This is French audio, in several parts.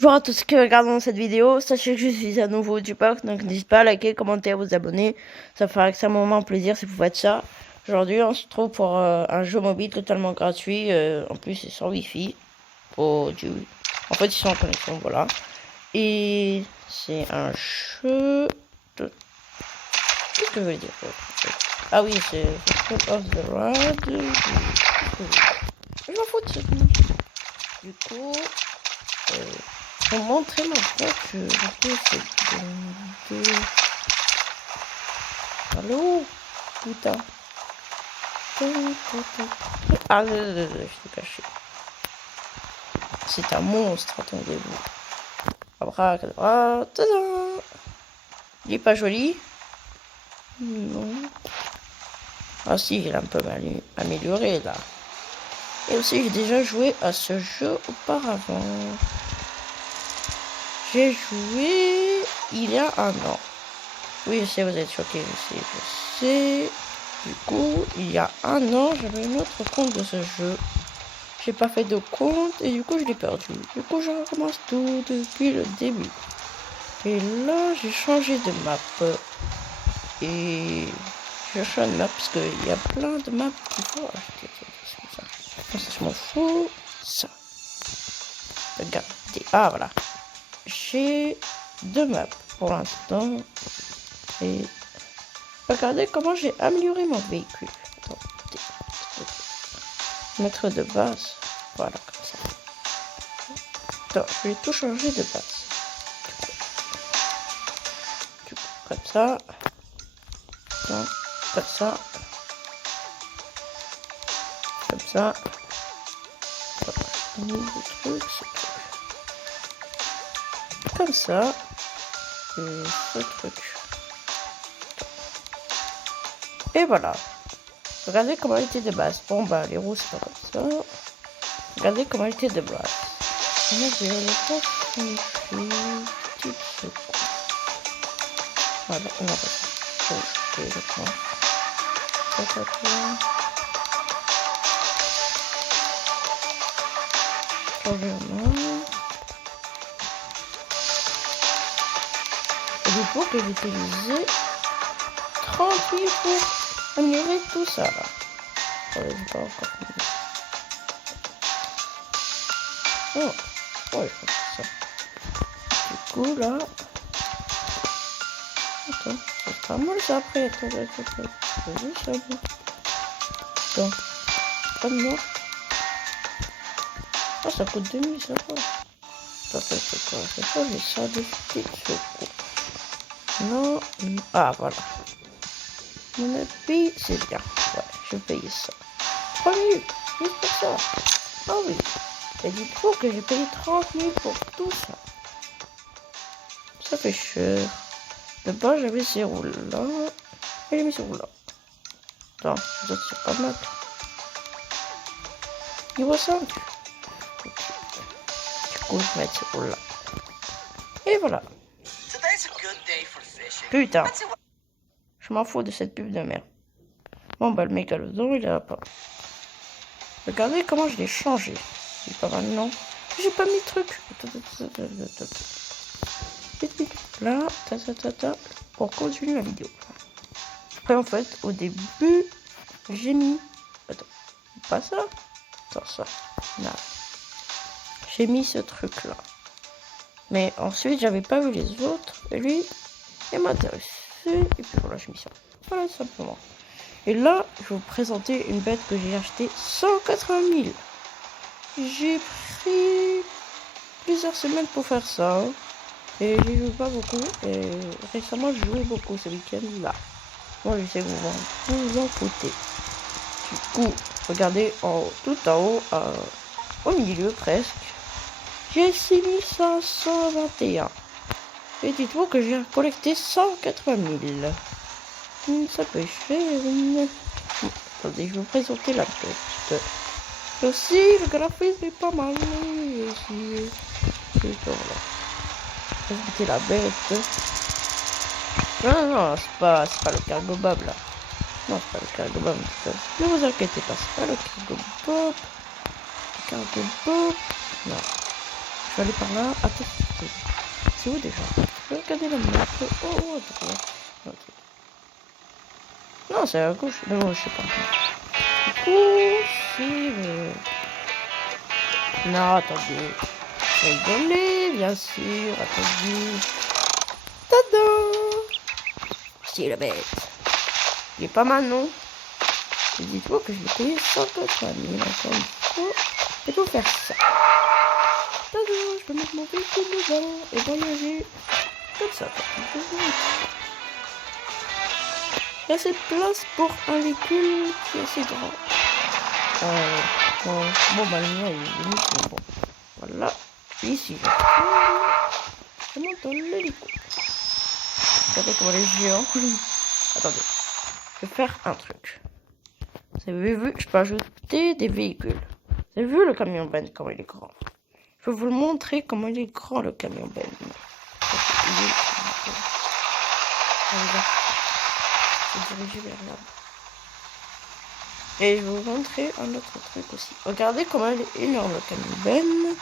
Bonjour à tous ceux qui regardent cette vidéo, sachez que je suis un nouveau youtubeur, donc n'hésitez pas à liker, commenter, à vous abonner, ça fera extrêmement plaisir si vous faites ça. Aujourd'hui on se trouve pour un jeu mobile totalement gratuit, en plus c'est sans wifi, en fait ils sont en connexion, voilà. Et c'est un jeu de... Qu'est-ce que je veux dire? Ah oui, c'est School of the Rad. Je m'en fous de ce nom. Du coup... pour montrer ma voiture, c'est de... Allô? Putain. Ah, je suis caché. C'est un monstre, attendez-vous. Abracadabra, tada! Il est pas joli? Non. Ah si, il est un peu amélioré là. Et aussi, j'ai déjà joué à ce jeu auparavant. J'ai joué il y a un an. Oui, je sais, vous êtes choqués, je sais. Du coup, il y a un an, j'avais un autre compte de ce jeu. J'ai pas fait de compte et du coup, je l'ai perdu. Du coup, je recommence tout depuis le début. Et là, j'ai changé de map. Et je change de map parce qu'il y a plein de maps qu'il faut acheter. Ça. Je m'en fous. Ça. Regardez. Ah, voilà. J'ai deux maps pour l'instant. Et regardez comment j'ai amélioré mon véhicule. Attendez. Mettre de base. Voilà, comme ça. Attends, je vais tout changer de base. Du coup, comme ça. Non, comme ça. Comme ça. Voilà. Nouveau truc, comme ça. Et ce truc. Et voilà. Regardez comment elle était de base. Bon bah les roues c'est pas comme ça. Regardez comment elle était de base. On va le faire petit secours. Voilà, on va changer le point. Et du coup que j'ai utilisé 38 pour améliorer tout ça là. Attendez, j'ai pas encore fini. Oh, ouais, je pense que ça. Du coup là. Attends, ça sera mal ça après. Attends. Je veux ça. Attends, pas de mort. Ah, ça coûte 2000, ça va. Attends, c'est quoi? C'est quoi les ça de petites secours? Non. Ah, voilà. Mon appui, c'est bien. Ouais, je vais payer ça. 3000, juste pour ça. Ah oui. Et du coup que j'ai payé 30 000 pour tout ça. Ça fait cher. De base, j'avais 0 là. Et j'ai mis 0 là. Attends, vous êtes sur pas mal. Niveau 5. Du coup, je vais mettre 0 là. Et voilà. Putain. Je m'en fous de cette pub de merde. Bon, bah, le mégalodon, il est là pas. Regardez comment je l'ai changé. C'est pas mal, non? J'ai pas mis de truc. Là, pour continuer la vidéo. Après, en fait, au début, j'ai mis... Attends, pas ça. Attends, ça. Là. J'ai mis ce truc-là. Mais ensuite, j'avais pas vu les autres. Et lui, il m'intéressait. Et puis voilà, j'ai mis ça. Voilà, simplement. Et là, je vais vous présenter une bête que j'ai achetée 180 000. J'ai pris plusieurs semaines pour faire ça. Et j'y joue pas beaucoup. Et récemment, je jouais beaucoup ce week-end là. Moi, je sais que vous en foutez. Du coup, regardez tout en haut, au milieu presque. J'ai 6521. Et dites-vous que j'ai collecté 180 000. Ça peut faire. Attendez, je vais vous présenter la bête. Aussi, le graphisme est pas mal. Aussi, c'est voilà. Présenter la bête. Non, c'est pas le cargo bob là. Non, c'est pas le cargo bob. Ne vous inquiétez pas, c'est pas le cargo bob. Le cargo bob. Non. Je vais aller par là. Attends, c'est où déjà? Je vais regarder la map. Oh, attends. Ok. Non, c'est à gauche. Non, je sais pas. Du coup, c'est le... Non, attendez. Rigoler, bien sûr. Attendez. Tada! C'est la bête. Il est pas mal, non? Dites-moi que je l'ai payé 150 000 encore une fois. Et pour faire ça. Tada! Je peux mettre mon véhicule dedans et voyager. Comme ça. Il y a assez de place pour un véhicule qui est assez grand. Bon, bah, le mien, il est limite, mais bon. Voilà. Ici, je monte dans l'hélico. Regardez comment les géants. Attendez. Je vais faire un truc. Vous avez vu, je peux ajouter des véhicules. Vous avez vu le camion Ben, comment il est grand. Je vais vous le montrer comment il est grand, le camion Ben. Je vais diriger vers là. Et je vais vous montrer un autre truc aussi. Regardez comment il est énorme, le camion Ben.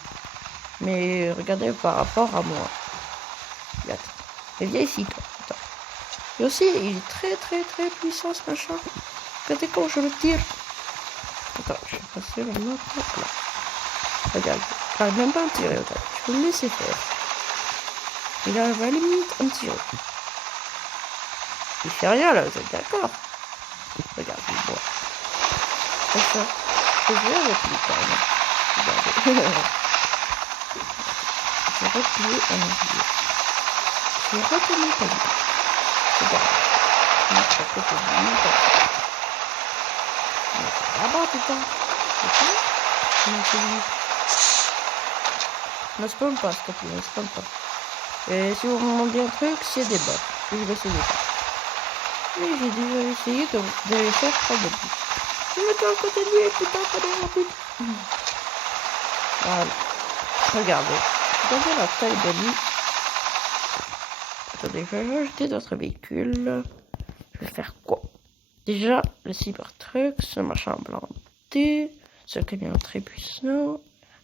Mais regardez par rapport à moi. Et viens ici, toi. Attends. Et aussi, il est très puissant, ce machin. Regardez comment je le tire. Attends, je vais passer le map là. Regarde, il n'arrive même pas à me tirer. Regarde. Je peux le laisser faire. Il arrive à la limite à me tirer. Il fait rien là, vous êtes d'accord? Regarde, il boit. C'est ça. Je vais avec lui quand même. Regardez. Je vais replier en arrière. Je vais retourner ta vie. Regarde. Je vais mettre à côté de lui. Là-bas, putain. Ne spawn pas, s'il te plaît, ne spawn pas. Et si vous me demandez un truc, c'est des bugs. Je vais essayer pas. Mais j'ai déjà essayé de les faire pas de but. Je me tiens à côté de lui, putain, pas de rapide. Voilà. Regardez. Regardez la taille de lui. Attendez, je vais rajouter d'autres véhicules. Je vais faire quoi? Déjà, le Cybertruck, ce machin blindé, ce camion très puissant,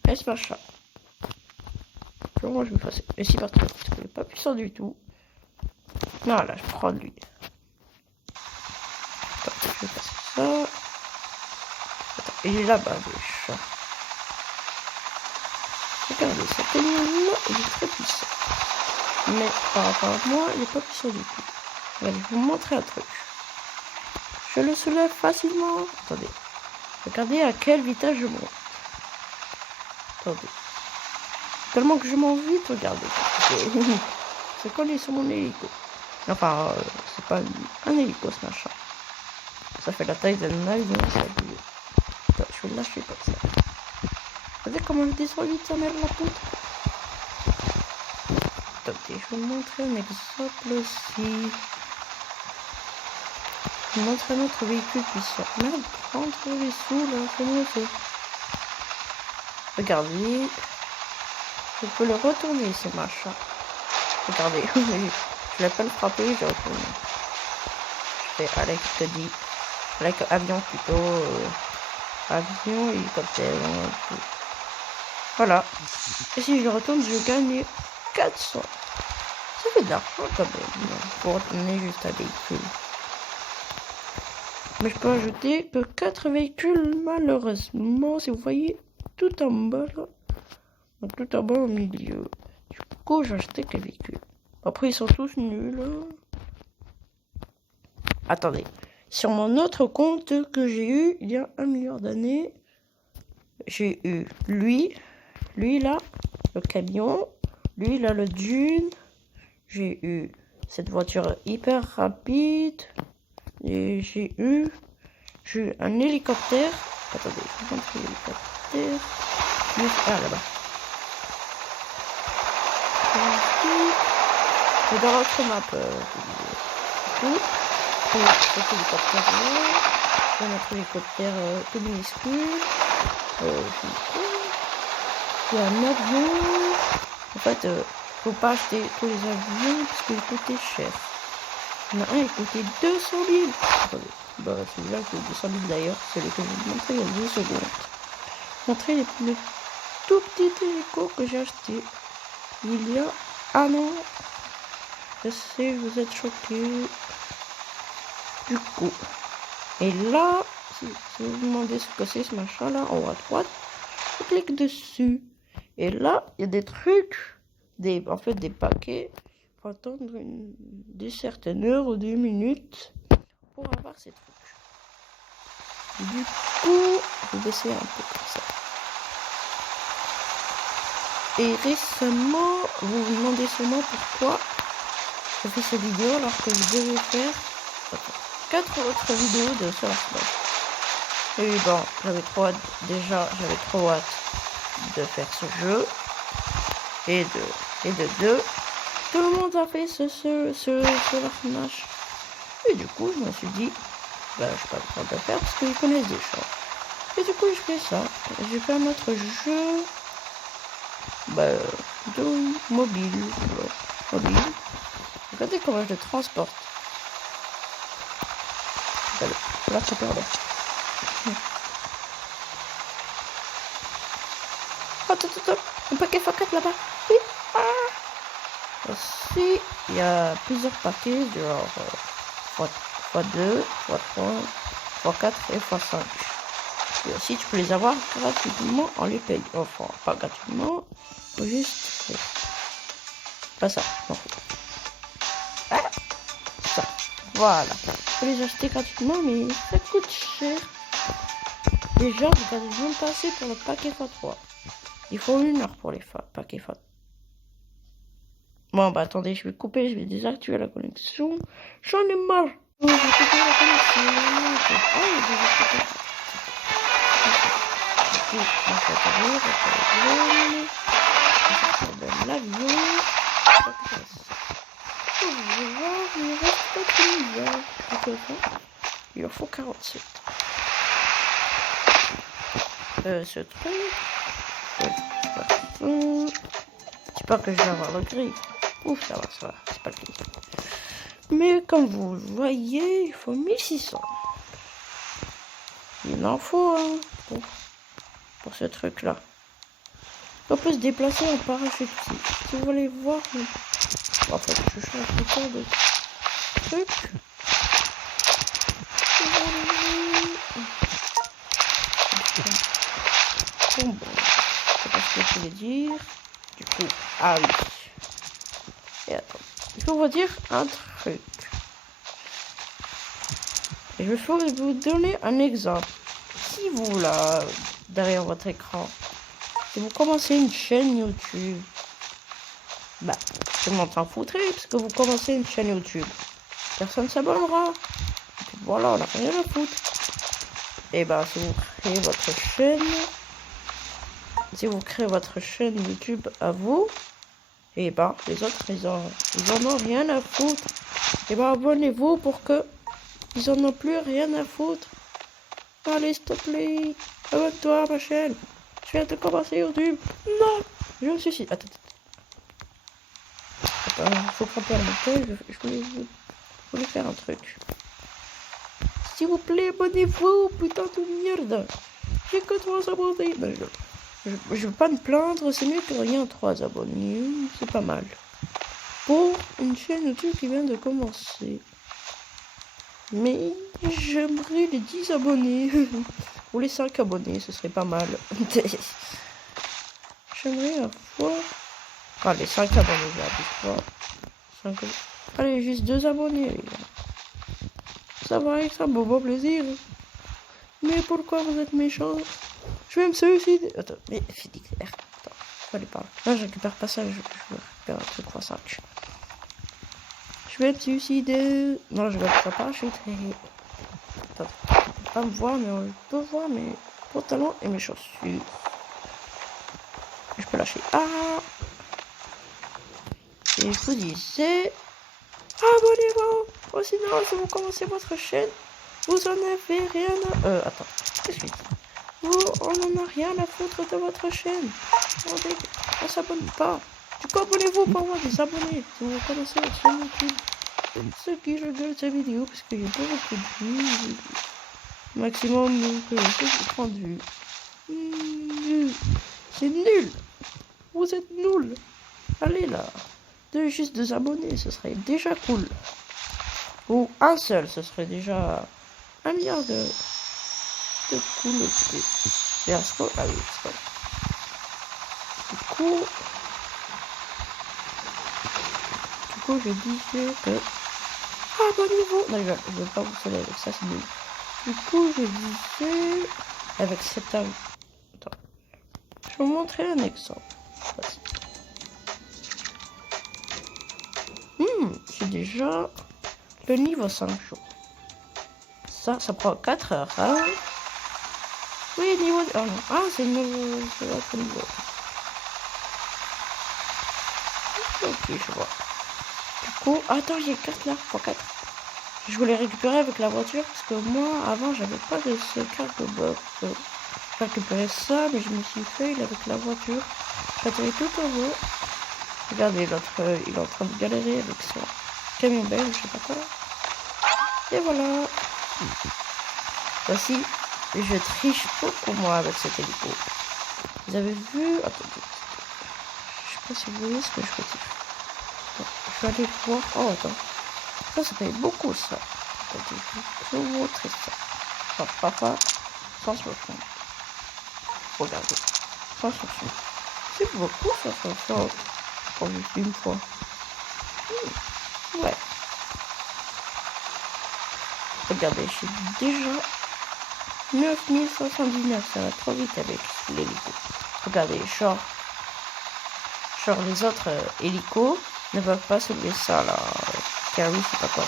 et ce machin. Comment je vais passer? Le Cybertruck, il n'est pas puissant du tout. Non, là, je prends lui. Attends, je vais passer ça. Attends, il est là-bas, déjà. Regardez, ce camion-là, il est très puissant. Mais par rapport à moi, il n'est pas puissant du tout. Allez, je vais vous montrer un truc. Je le soulève facilement. Attendez. Regardez à quelle vitesse je monte. Attendez. Tellement que je monte vite, regardez. C'est collé sur mon hélico. Enfin, c'est pas un hélico ce machin. Ça fait la taille d'un avion. Attends, je vais le lâcher comme ça. Regardez comment je descends vite, ça mère la poutre. Attendez, je vais vous montrer un exemple aussi. Je vous montre un autre véhicule puissant. Merde, prendre les sous là, c'est bon, c'est. Regardez. Je peux le retourner, ce machin. Regardez, je l'ai pas le frappé, je retourne. Je fais Alex te dit. Avec avion plutôt. Avion, hélicoptère. Tout. Voilà. Et si je retourne, je gagne 400. Ça fait de l'argent quand même. Pour retourner juste un véhicule. Mais je peux ajouter que 4 véhicules, malheureusement, si vous voyez tout en bas là. Donc tout en bas au milieu. Du coup, j'ai acheté quelques véhicules. Après, ils sont tous nuls. Attendez. Sur mon autre compte que j'ai eu il y a 1 milliard d'années, j'ai eu lui là, le camion, lui là, le dune. J'ai eu cette voiture hyper rapide. Et j'ai eu un hélicoptère. Attendez, je vous montre l'hélicoptère. Ah, là-bas. Et dans l'autre map, tout. Cet hélicoptère-là. J'ai notre hélicoptère tout minuscule. Il y a un avion. En fait, faut pas acheter tous les avions parce qu'ils coûtaient cher. Il y en a un, il coûtait 200 000. Attendez, bah celui-là coûte 200 000 d'ailleurs. Celui que je vous montrer il y a 2 secondes. Montrer les pneus. tout petit hélico que j'ai acheté il y a un an. Je sais, vous êtes choqués. Du coup, et là, si vous vous demandez ce que c'est ce machin là, en haut à droite, je clique dessus. Et là, il y a des trucs, en fait des paquets. Il faut attendre des certaines heures ou des minutes pour avoir ces trucs. Du coup, je vais baisser un peu comme ça. Et récemment, vous vous demandez sûrement pourquoi je fais cette vidéo alors que je devais faire 4 autres vidéos de Solar Smash. Et bon, j'avais trop hâte de faire ce jeu. Et de deux, tout le monde a fait ce Solar Smash. Et du coup, je me suis dit, bah, je vais pas le temps de le faire parce qu'ils connaissent déjà. Et du coup, je fais ça. Je vais faire un autre jeu, de mobile. Regardez comment je le transporte. Là, ça perd. Attends, un paquet x4 là-bas. Oui. Aussi, il y a plusieurs paquets, genre x2, x3, x4 et x5. Et aussi, tu peux les avoir gratuitement en les payant. Enfin, pas gratuitement, juste pas ça. Non. Ça. Voilà. Tu peux les acheter gratuitement, mais ça coûte cher. Déjà, vous avez même passé pour le paquet x3. Il faut 1 heure pour les paquets x3. Bon, bah attendez, je vais couper, je vais désactiver la connexion. J'en ai marre. Je vais couper la connexion. L'avion. Il reste pas de il en faut 47. Ce truc. C'est pas que je vais avoir le gris. Ouf, ça va, c'est pas le gris. Mais comme vous voyez, il faut 1600. Il en faut pour ce truc-là. On peut se déplacer en parachute. Si vous voulez voir, en fait, je change encore de truc. Bon, c'est pas ce que je voulais dire. Du coup, ah oui. Et attends, il faut vous dire un truc. Et je vais vous donner un exemple. Si vous, là, derrière votre écran, si vous commencez une chaîne YouTube, bah, tout le monde s'en foutrait, parce que vous commencez une chaîne YouTube. Personne ne s'abonnera. Et puis voilà, on n'a rien à foutre. Et bah, si vous créez votre chaîne YouTube à vous, et bah, les autres, ils en ont rien à foutre. Et bah, abonnez-vous pour que ils en ont plus rien à foutre. Allez, s'il te plaît, abonne-toi à ma chaîne. Je viens de commencer YouTube. Non, je me suicide. Attends. Faut frapper à la montée. Je voulais faire un truc. S'il vous plaît, abonnez-vous, putain de merde. J'ai que 3 abonnés. Ben, je veux pas me plaindre, c'est mieux que rien, 3 abonnés. C'est pas mal. Pour une chaîne YouTube qui vient de commencer. Mais j'aimerais les 10 abonnés. Ou les 5 abonnés, ce serait pas mal. J'aimerais avoir... Ah, les 5 abonnés, j'ai appris 5... Allez, juste 2 abonnés, les gars. Ça va être un beau plaisir. Mais pourquoi vous êtes méchants? Je vais me suicider. Attends, mais Félix, attends, je vais aller par là. Non, je récupère pas ça, je récupère un truc x5. Je vais me suicider. Non, je vais pas chuter. Attends, on peut pas me voir, mais on peut voir mes pantalons et mes chaussures. Je peux lâcher. Ah! Et je vous disais, abonnez-vous. Oh, sinon, si vous commencez votre chaîne, vous en avez rien à... Attends, qu'est-ce que je dis? On en a rien à foutre de votre chaîne. On s'abonne pas. Du coup, abonnez-vous pour avoir des abonnés. Si vous commencez votre chaîne YouTube. Ce qui regarde cette vidéo, parce qu'il y a pas beaucoup de vues. Maximum que 30 vues. C'est nul. Vous êtes nuls. Allez là. Juste 2 abonnés, ce serait déjà cool. Ou un seul, ce serait déjà 1 milliard de coolauté. Et un score, ah oui, c'est vrai. Du coup, je disais que... Ah, bon niveau. Non, je vais pas vous soler avec ça, c'est nul. Du coup, je disais... Avec cette... Attends. Je vais vous montrer un exemple. J'ai déjà le niveau 5 jours. Ça prend 4 heures, hein. Oui, niveau... Oh non. Ah, c'est l'autre niveau. Ok, je vois. Du coup... Attends, j'ai 4 là. Pour 4. Je voulais récupérer avec la voiture parce que moi, avant, j'avais pas de ce cargo box. J'ai récupéré ça, mais je me suis fait avec la voiture. J'ai atterri tout en haut. Regardez, l'autre, il est en train de galérer avec son camion belge, je sais pas quoi. Et voilà. Voici, je triche beaucoup moi avec cet hélico. Vous avez vu... Attendez. Je sais pas si vous voyez ce que je retire. Je vais aller voir. Oh, attends. Ça paye beaucoup, ça. Attendez, je vais vous montrer ça. Enfin, papa, 160. Regardez. 160. C'est beaucoup, 160. Pour juste une fois. Ouais. Regardez, je suis déjà 9519. Ça va trop vite avec l'hélico. Regardez, genre les autres hélicos ne peuvent pas soulever ça là. Car oui, c'est pas quoi.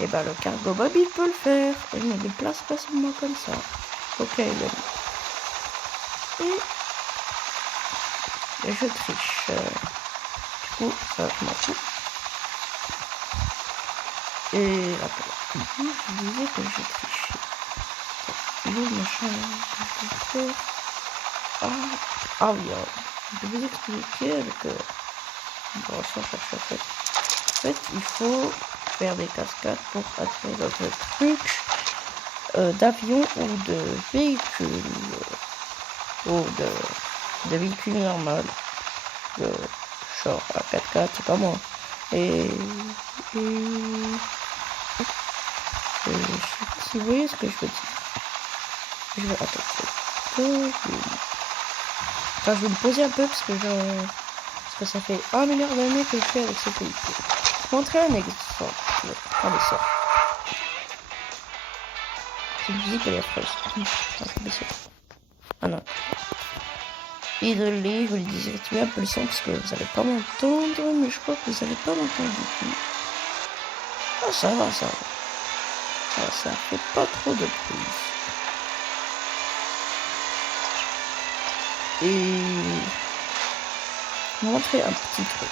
Et bah le cargo bob il peut le faire. Il me déplace facilement comme ça. Ok, il a dit. Et je triche. Du coup, ça m'en fout. Et attends. Je disais que je trichais. Le machin là, je peux faire. Ah oui, je vais vous expliquer avec bon, ça cherche en fait. En fait, il faut faire des cascades pour attirer d'autres trucs d'avion ou de véhicules ou de véhicules normaux, genre à 4x4, c'est pas moi. Et je sais pas si vous voyez ce que je veux dire. Je vais attendre. Enfin, je vais me poser un peu parce que ça fait 1 milliard d'années que je fais avec ce pays. Je vais montrer un exemple. Regardez ça. Cette musique elle est affreuse. Ah non. Désolé, je vous le disais, tu un peu le son parce que vous n'allez pas m'entendre, mais je crois que vous n'allez pas m'entendre du tout. Ah, ça va. Ça fait pas trop de bruit. Et vous montrer un petit truc.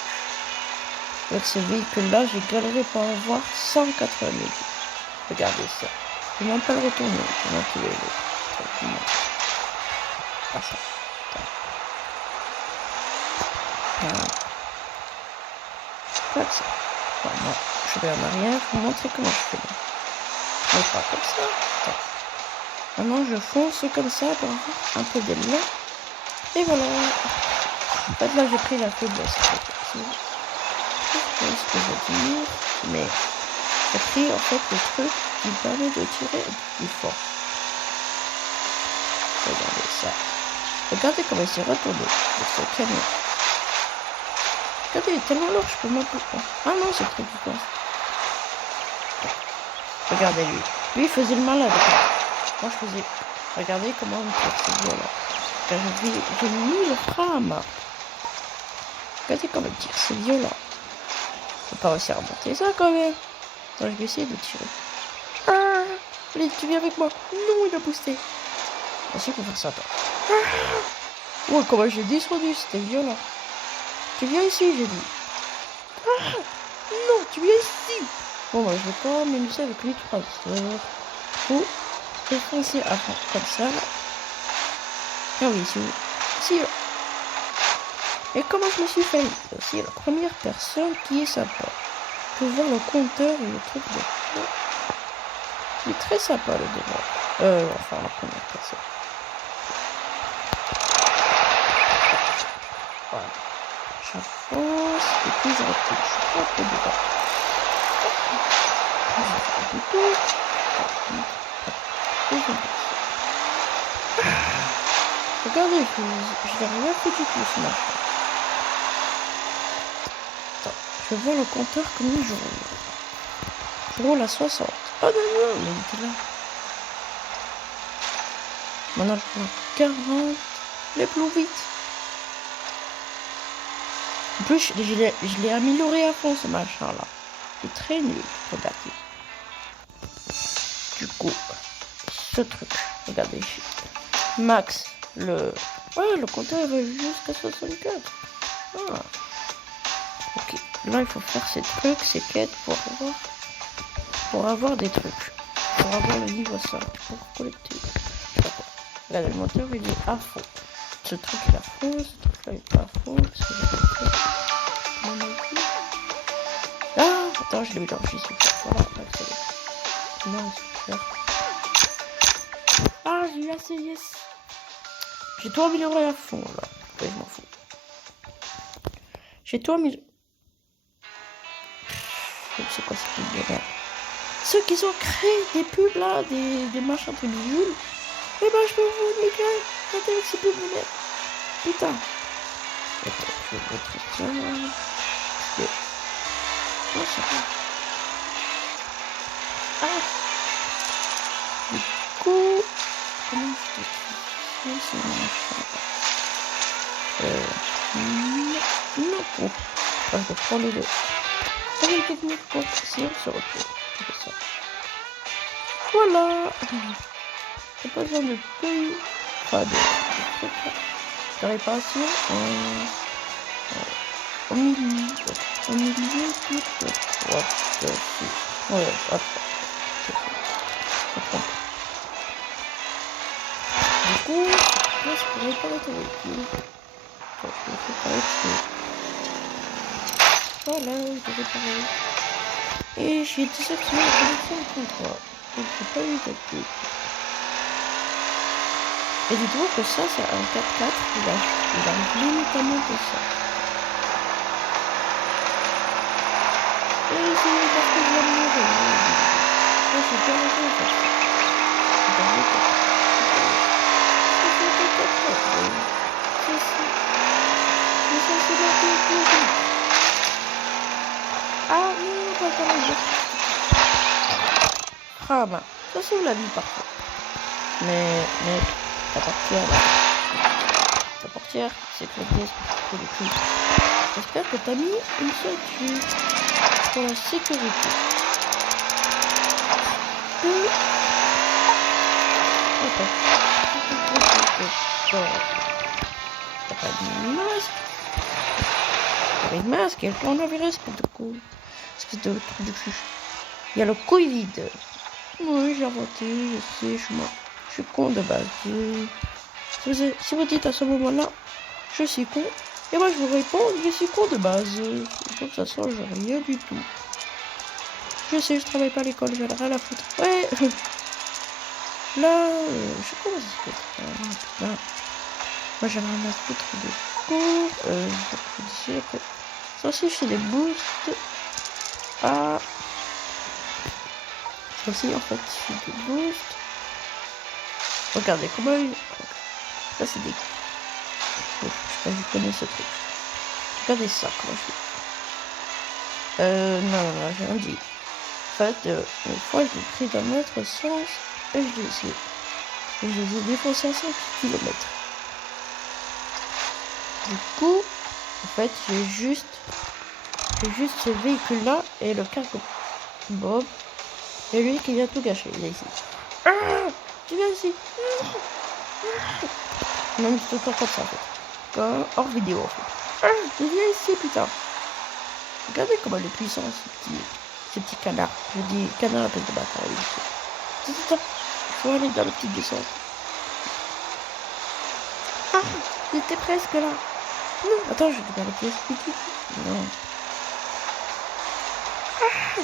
Avec ce véhicule-là, j'ai galéré pour en avoir 180 000. Regardez ça. Je ne vais même pas le retourner. Je vais tuer le. Ah ça. Comme ça. Enfin, moi, je vais en arrière pour vous montrer comment je fais. Mais pas comme ça. Attends. Maintenant, je fonce comme ça pour avoir un peu d'élan. Et voilà. En fait, là, j'ai pris la faiblesse. Je sais ce que je veux dire. Mais j'ai pris, en fait, le truc qui permet de tirer plus fort. Regardez ça. Regardez comment il s'est retourné avec ce camion. Regardez, il est tellement lourd, je peux même pas. Ah non, c'est le truc qui coince. Regardez lui. Lui, il faisait le malade. Moi, je faisais. Regardez comment on tire, c'est violent. Car j'ai mis le frame. Regardez comment il tire, c'est violent. Je peux pas réussir à monter ça quand même. Attends, je vais essayer de tirer. Ah, allez, tu viens avec moi. Non, il a boosté. Merci pour faire ça, toi. Ah, ouais, comment j'ai descendu, c'était violent. Tu viens ici, j'ai dit. Ah, non, tu viens ici. Bon, moi, je vais quand même m'amuser avec les 3 heures. Ou défoncer avant, comme ça. Ah oui, ici. Et comment je me suis fait aussi la première personne qui est sympa. Je peux voir le compteur et le truc de... Il est très sympa, le devant. Enfin, la première personne. Voilà. J'avance et puis je recule. Je suis pas un peu dedans. Du coup, regardez, je n'ai rien fait du tout ce matin. Attends, je vois le compteur comme je roule. Je roule à 60. Oh non, non, mais il était là. Maintenant, je roule à 40. Les plus vite. En plus, je l'ai amélioré à fond ce machin-là. C'est très nul. Regardez. Du coup, ce truc. Regardez ici. Max, le compteur va jusqu'à 64. Ah. Ok. Là, il faut faire ces trucs, ces quêtes pour avoir des trucs. Pour avoir le niveau 5. Pour collecter. Regardez, le moteur, il est à fond. Ce truc il est à fond, ce truc là il est pas à fond, parce que j'ai ah, attends, je l'ai mis dans le super. Voilà, c'est non, super. Ah, j'ai eu assez, yes. J'ai tout amélioré à fond, là. Ouais, je m'en fous. J'ai tout amélioré. C'est quoi cette pub de merde? Ceux qui ont créé des pubs, là, des machins trucs nuls. Eh ben, je peux vous niquer. Arrêtez avec ces pubs de merde. Putain. Attends, je vais mettre ça. Oh, ça va. Ah. Du coup, comment je fais ça? Non. Oh. Ah, je prends les deux. Ça va une technique pour si on se retrouve. Ça. Voilà. J'ai pas besoin de plus. Pas de réparation au milieu. Au milieu, tout. Ouais, hop. Du coup, là, je pourrais pas être véhicule. Voilà, je vais réparer. Et j'ai désactivé la connexion de contrat. Donc, j'ai pas eu d'actif. Et dites-vous que ça, c'est un 4x4. Il arrive limitalement que ça. Et c'est parce que je vais mourir. Là, c'est bien raison en fait. C'est bien raison. C'est un 4x4. C'est la vie. Ah non, pas comme ça. Ah bah, ça c'est la vie parfois. Mais la portière là. La portière, c'est que la pièce pour le coup. J'espère que t'as mis une ceinture pour la sécurité. T'as pas de masque. T'as pas de masque et le coronavirus pour le coup. Parce que de truc de cul. Il y a le Covid. Oui, j'ai inventé, je sais, je suis con de base. Si vous dites à ce moment-là, je suis con, et moi je vous réponds, je suis con de base. Donc ça change rien du tout. Je sais, je travaille pas à l'école, j'en ai rien à foutre. Ouais. Là, je sais comment ça se fait. Là. Moi j'en ai rien à foutre des cours. Je vais après. Ça aussi, je fais des boosts. Ah. Ça aussi, en fait, je fais des boosts. Regardez comment il... Ça c'est des... Je sais pas si vous connaissez ce truc. Regardez ça, comment je fais. Non, j'ai rien dit. En fait, une fois, je l'ai pris d'un autre sens et je les ai défoncés à 5 km. Du coup, en fait, j'ai juste ce véhicule-là et le cargo Bob. Et lui qui vient tout gâcher, il est ici. Ah, tu viens ici. Même tout le temps comme ça, en fait. Comme hors vidéo, en fait. Ah, tu viens ici, putain. Regardez comment il est puissant, ce petit canard. Je dis canard à peine de bataille. Attends, il faut aller dans le petit descente. Ah, il était presque là. Non, attends, je vais dans la pièce petite. Non. Ah,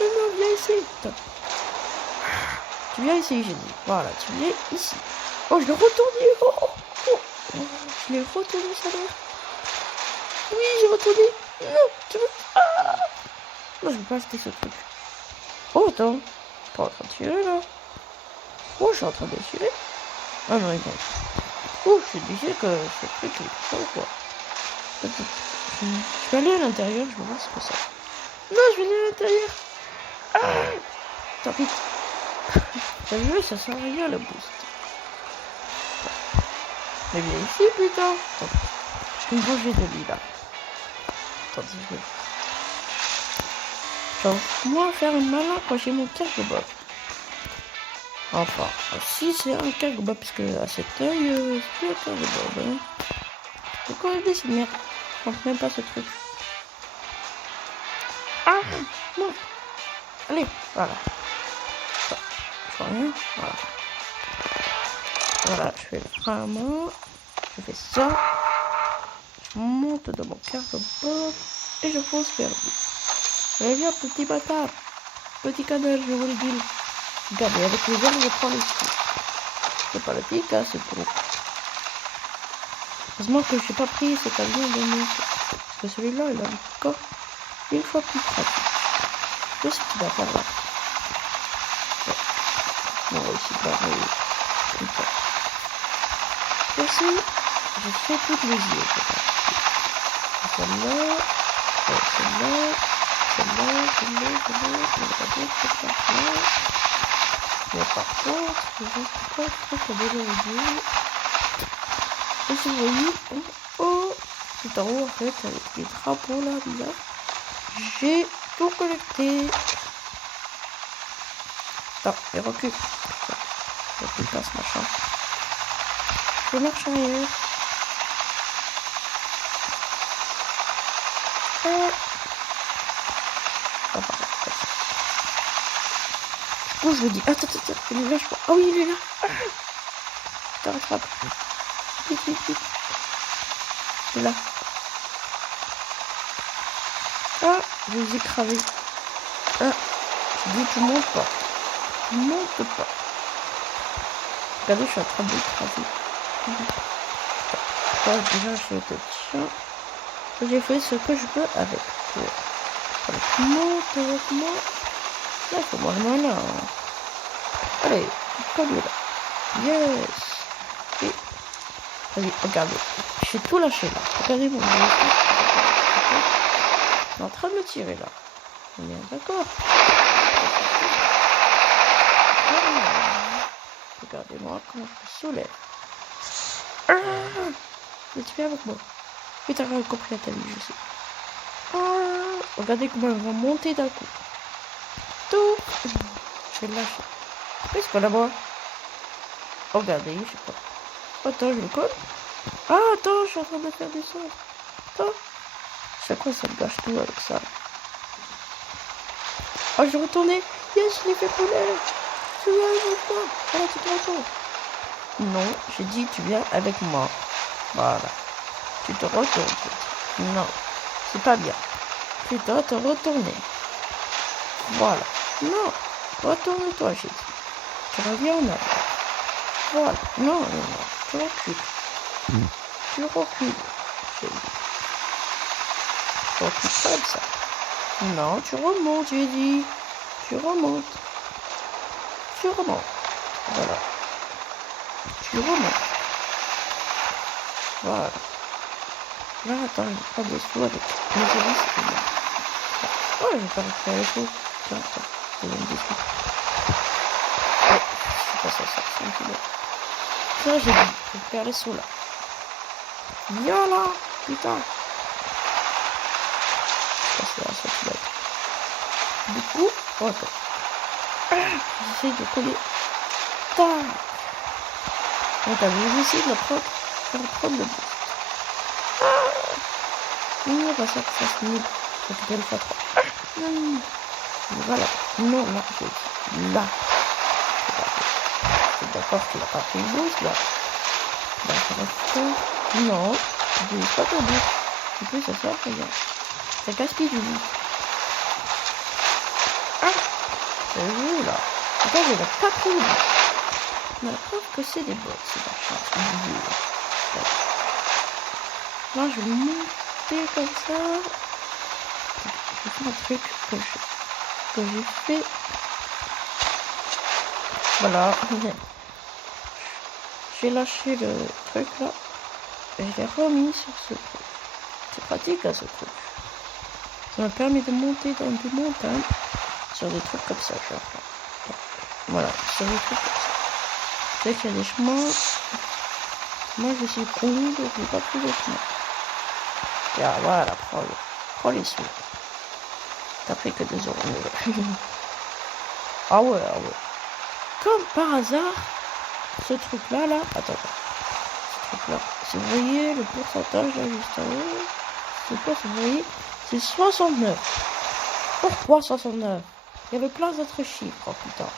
non, viens ici. Attends. Tu viens ici, j'ai dit. Voilà, tu viens ici. Oh, je l'ai retourné. Oh. Je l'ai retourné, ça l'air. Oui, j'ai retourné. Non, tu veux... Ah non, je peux pas acheter ce truc. Oh, attends. Pas en train de tirer, là. Oh, je suis en train de tirer. Ah non, il vient. Oh, je suis déçu que ce truc est chaud, quoi. Je vais aller à l'intérieur, je vais voir ce que c'est. Non, je vais aller à l'intérieur. Ah tant pis. T'as vu, ça sert à rien, le boost. Mais viens ici, putain. Je vais me venger de lui, là. Attends, je vais... Genre, moi, faire un malin quand j'ai mon Kergobop. Enfin, si c'est un Kergobop, parce que à cet œil, c'est un Kergobop, hein. Pourquoi aider cette merde? Je comprends même pas ce truc. Ah non. Allez, voilà. Ça, je vois rien. Voilà. Voilà, je fais le frein à main. Je fais ça. Je monte dans mon Kergobop et je fonce vers lui. Allez, viens, petit bâtard. Petit canal, je vous le dis. Regardez, avec les ailes, je prends les skis. C'est pas le pic, hein, c'est pour... Heureusement que je n'ai pas pris cet avion de monter. Parce que celui-là, il a encore une fois plus pratique. Je sais ce qu'il va faire là. Ouais. On va aussi barrer comme ça. Aussi, je fais toutes les yeux. Celle-là, celle-là, mais par contre, je ne sais pas trop comment le dire. Et si vous voyez, oh, tout en haut en fait, avec les drapeaux là, bizarre. J'ai tout collecté. Attends, et recule. Recule pas ce machin. Je marche arrière. Oh, je me dis, attends, il est là, je crois. Ah oui, il est là. Putain, rattrape. Vite. Il est là. Ah, je les ai cravés. Ah, je dis, tu montes pas. Tu montes pas. Regardez, je suis en train de l'écraser. Déjà, je te tiens. J'ai fait ce que je peux avec toi. Avec moi. Là, faut moi le malin. Allez, comme là. Yes. Et... vas-y, regardez. J'ai tout lâché là. Regardez mon jeu. Je suis en train de me tirer là. On est bien d'accord. Regardez-moi comment je me soulève. Mais tu fais avec moi. Putain, j'ai compris la taille, je sais. Regardez comment elle va monter d'un coup. Tout. Je vais le lâcher. Qu'est-ce qu'on a moi? Regardez, je sais pas. Attends, je le colle. Ah, attends, je suis en train de faire des sauts. Attends. Chaque fois, ça me gâche tout avec ça. Oh, je vais retourner. Yes, je l'ai fait couler. Tu viens avec moi. Voilà, tu te retournes. Non, j'ai dit tu viens avec moi. Voilà. Tu te retournes. Non, c'est pas bien. Tu dois te retourner. Voilà. Non, retourne-toi, j'ai dit. Tu reviens en arrière. Voilà. Non. Tu recules. Tu recules, j'ai dit. Tu recules comme ça. Non, tu remontes, j'ai dit. Tu remontes. Voilà. Tu remontes. Voilà. Là, attends, je vais pas des sous avec. Mais j'ai dit, c'est bien. Oh, je vais pas faire les sous. Tiens, attends. Je vais me dire. Ouais, je sais pas ça, c'est un petit peu. Là, j'ai dit, je vais faire les sous là. Viens là, putain. Je passe là, ça tu vas. Du coup, oh, attends. J'essaie de coller. Tac. Donc, j'essaie de la prendre. Faire prendre le bout. Non, pas ça, ça se nul. Récupérer le x3. Non. Voilà. Non, là, là. C'est d'accord qu'il a pas pris le boost, là. Là, ça reste ça. Non. Je n'ai pas ton boost. Du coup, ça sert à rien. Ça gaspille du boost. Ah. C'est vous, là. Attends, il a pas pris le boost. On a la preuve que c'est des bots, c'est machin. Là, je le monte. monter comme ça. Je fais un truc que j'ai fait. Voilà. J'ai lâché le truc là. Et je l'ai remis sur ce truc. C'est pratique là ce truc. Ça m'a permis de monter dans des montagnes. Sur des trucs comme ça, genre. Voilà, sur des trucs comme ça. Tu sais qu'il y a des chemins. Moi je suis con, donc j'ai pas pris les chemins. Tiens, voilà, prends les sous. T'as pris que 2 euros. Ah ouais. Comme par hasard, ce truc là, attends. Ce truc là, si vous voyez le pourcentage là juste en haut, c'est quoi, vous voyez, c'est 69. Pourquoi 69? Il y avait plein d'autres chiffres, oh putain.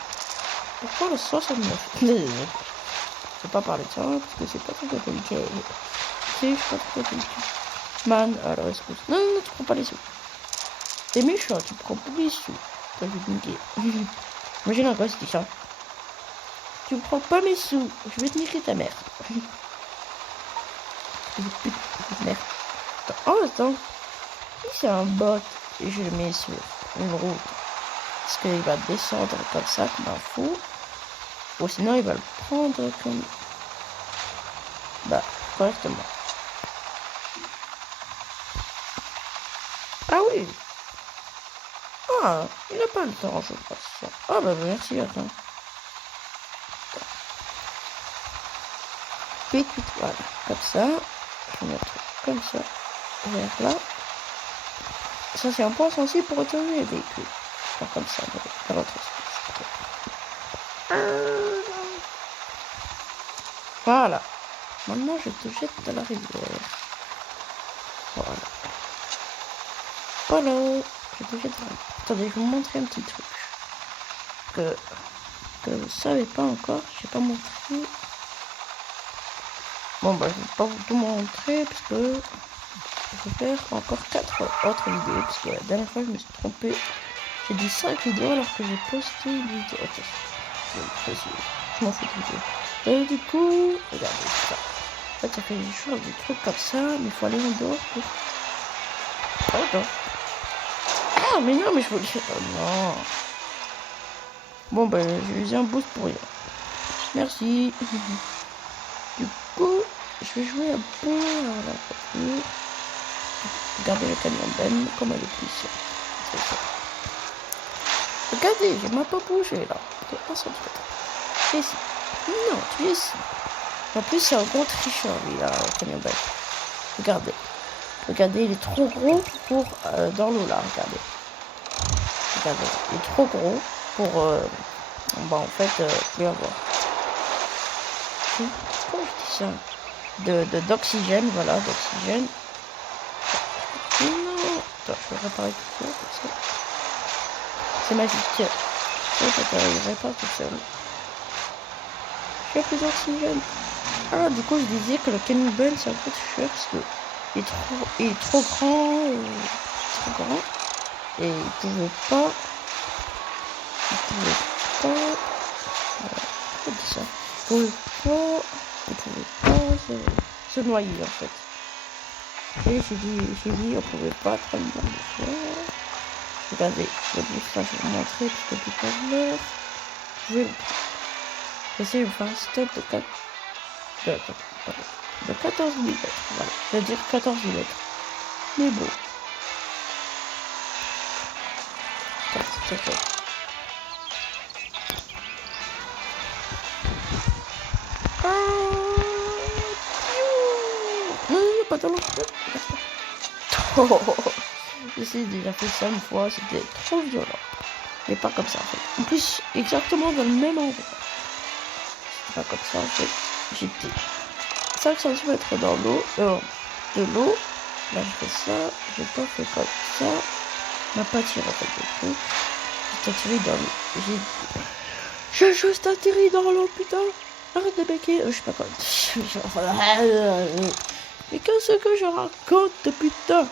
Pourquoi le 69? Je vais pas parler de ça, parce que c'est pas trop compliqué. C'est pas trop compliqué. Man, alors excuse. Non, tu prends pas les sous. T'es méchant, tu prends pas les sous. T'as vu niquer. Imagine un gosse dit ça. Tu prends pas mes sous, je vais te niquer ta mère. Merde. Attends. Si c'est un bot et je le mets sur une route, est-ce qu'il va descendre comme ça, comme un fou? Ou sinon il va le prendre comme... Bah, correctement. Ah oui. Ah, il n'a pas le temps, je pense. Ah bah merci, attends. Vite, voilà, comme ça. Je vais mettre comme ça, vers là. Ça c'est un point sensible pour retourner les véhicules. Enfin, comme ça, dans l'autre sens. Voilà. Maintenant je te jette dans la rivière. Voilà, je te jette dans la rivière. Attendez, je vais vous montrer un petit truc. Que vous ne savez pas encore, je n'ai pas montré. Bon bah je vais pas vous tout montrer parce que je vais faire encore 4 autres vidéos parce que la dernière fois je me suis trompé. J'ai dit 5 vidéos alors que j'ai posté une vidéo. Attends, je m'en fous de vidéo. Et du coup, regardez ça. En fait ça fait toujours des trucs comme ça, mais il faut aller en dehors pour... Oh non. Ah mais non mais je voulais... Oh non. Bon bah j'ai usé un boost pour rien. Merci. Du coup, je vais jouer un peu à la voiture. Regardez le camion Ben, comme elle est puissante. C'est ça. Regardez, j'ai même pas bougé là. De 1 cm. Tu es ici. Non, tu es ici. En plus, c'est un gros tricheur lui là, le camion Ben. Regardez. Regardez, il est trop gros pour dans l'eau là. Regardez. Regardez, il est trop gros pour. Bah en fait, plus avoir. Pourquoi je dis ça? D'oxygène, voilà, d'oxygène. Non, attends, je vais réparer tout ça, comme ça. C'est magique. Ça t'arriverait pas tout seul. J'ai plus d'oxygène. Ah, du coup, je disais que le cannibale, c'est un peu cher parce que il est trop grand. Et il pouvait pas. Comment dit ça? Il pouvait pas se noyer en fait. Et j'ai dit on pouvait pas prendre dans le soir. Regardez, le boost là je vais vous montrer parce que tout à l'heure. Je vais essayer de faire un stop de 14 mm. Voilà, je vais dire 14 mm. Mais bon. Attends. Pas dans le j'ai déjà fait ça une fois, c'était trop violent. Mais pas comme ça en fait. En plus, exactement dans le même endroit. C'était pas comme ça en fait. J'étais 5 cm dans l'eau, de l'eau. Là je fais ça, j'ai pas fait comme ça. On n'a pas tiré en fait le truc. J'ai atterri dans l'eau. J'ai juste atterri dans l'eau, putain. Arrête de béquer, je sais pas quoi. Mais qu'est-ce que je raconte, putain?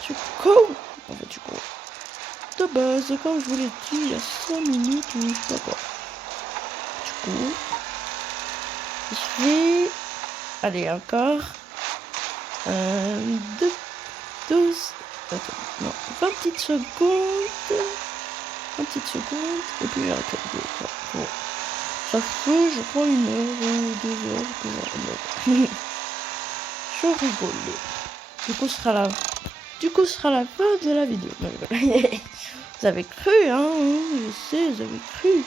Je suis con. En fait, je suis con. De base, comme je vous l'ai dit il y a 5 minutes, je sais pas quoi. Du coup, je vais... Allez, encore. 2. Attends, non, 20 petites secondes. 20 petites secondes. Et puis j'arrête la vidéo. Bon. Ça fait, je crois, 1 heure ou 2 heures que j'arrête. Je rigole. Du coup, ce sera la fin de la vidéo. Vous avez cru, hein, je sais, vous avez cru.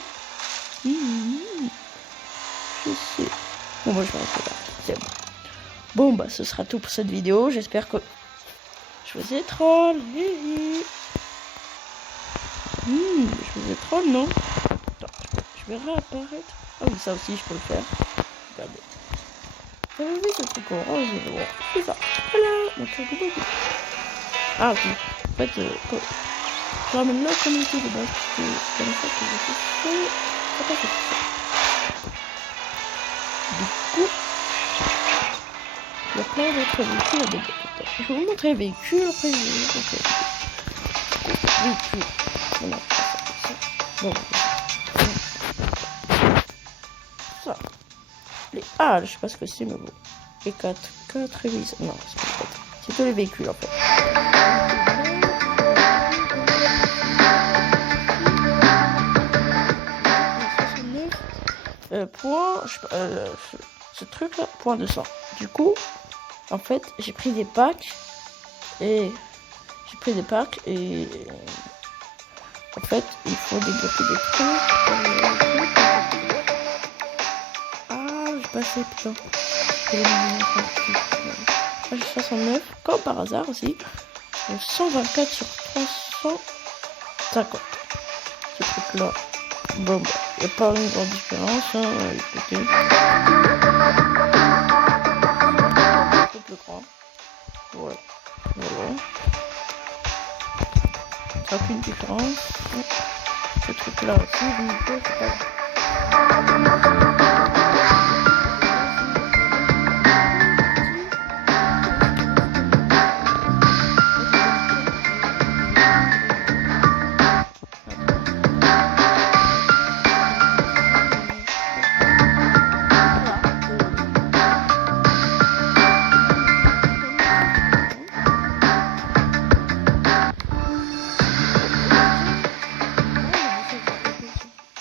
Je sais. Bon, moi, je vais arrêter là. C'est bon. Bon, bah, ce sera tout pour cette vidéo. J'espère que je vous ai troll. Je vous ai troll, non? Attends, je vais réapparaître. Ah oui, ça aussi, je peux le faire. Regardez. Vous avez vu ce truc orange? C'est ça. Voilà, mon truc orange. Ah, ok. En fait, je ramène là comme il était de base. C'est comme ça que je fais. Attends, c'est ça. Du coup, il y a plein d'autres véhicules à débloquer. Je vais vous montrer les véhicules, après je vais vous montrer les véhicules. Voilà, ça. Bon, ça. Les A, je sais pas ce que c'est, mais bon. Les 4 et 8. Non, c'est pas 4. C'est tous les véhicules en fait. Ce truc là, point 200. Du coup, en fait, j'ai pris des packs et en fait, il faut débloquer des trucs. Ah, j'ai passé, putain. J'ai 69, comme par hasard aussi. 124 sur 350. Ce truc là. Bon, bah, il n'y a pas une grande différence, hein, écoutez. Un peu plus grand. Ouais. Voilà. Ça fait une différence. Ce truc là aussi, je ne sais pas.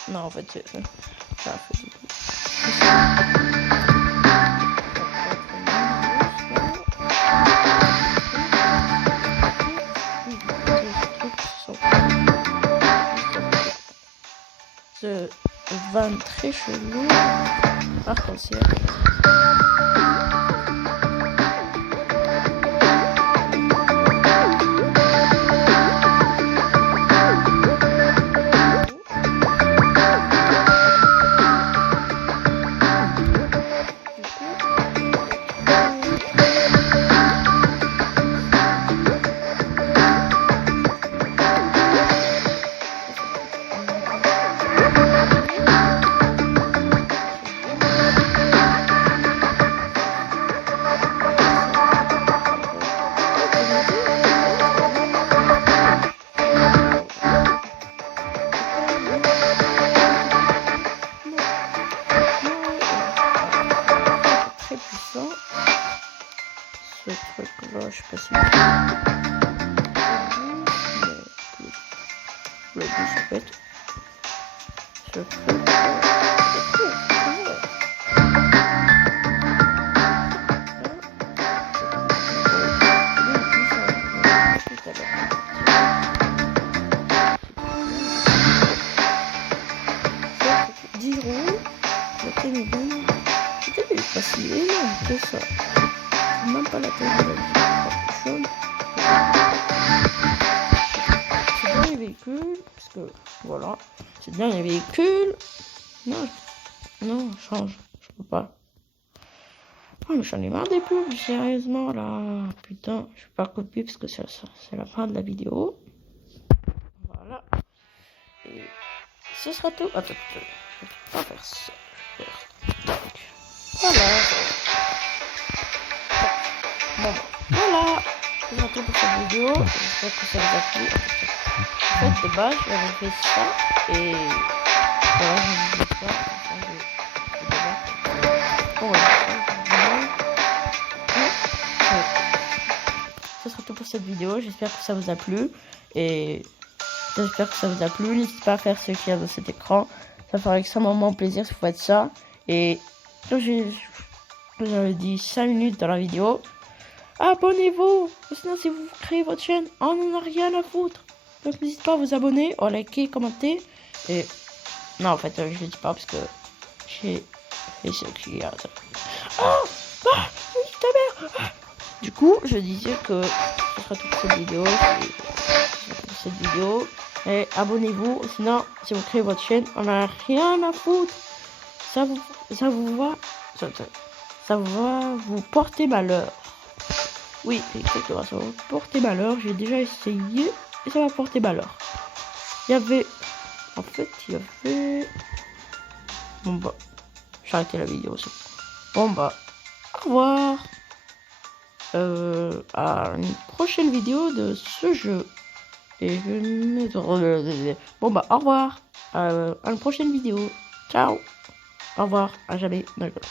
Non, en fait, c'est ça. Ce van très chelou. Arc-en-ciel. Ce truc là, je sais pas si le bus en fait. Ce truc là. C'est ça. Même pas la taille de la jaune. C'est bien les véhicules, parce que voilà, c'est bien les véhicules. Non, change, je peux pas. Oh, mais j'en ai marre des pubs, sérieusement là. Putain, je vais pas copier parce que c'est la fin de la vidéo. Voilà. Et ce sera tout. Attends, je vais pas faire ça. Je vais faire tac. Voilà. Bon, voilà, c'est tout pour cette vidéo. J'espère que ça vous a plu. En fait, de base, j'avais fait ça et voilà, je me dis ça. Bon, voilà, ce sera tout pour cette cette vidéo. J'espère que ça vous a plu. Et j'espère que ça vous a plu. N'hésitez pas à faire ce qu'il y a dans cet écran. Ça fera extrêmement plaisir si vous faites ça. Et comme j'avais dit 5 minutes dans la vidéo, abonnez-vous. Sinon, si vous créez votre chaîne, on n'en a rien à foutre. Donc n'hésitez pas à vous abonner, à liker, commenter. Et non, en fait, je le dis pas parce que j'ai fait ce qu'il y a. Du coup, je disais que ce sera toute cette vidéo. Et abonnez-vous, sinon, si vous créez votre chaîne, on n'a rien à foutre. Ça va vous porter malheur. Oui, exactement, ça va vous porter malheur. J'ai déjà essayé et ça va porter malheur. Il y avait... Bon bah, j'ai arrêté la vidéo aussi. Bon bah, au revoir. À une prochaine vidéo de ce jeu. Et je vais mettre... Bon bah, au revoir. À une prochaine vidéo. Ciao. Au revoir. À jamais. Au revoir.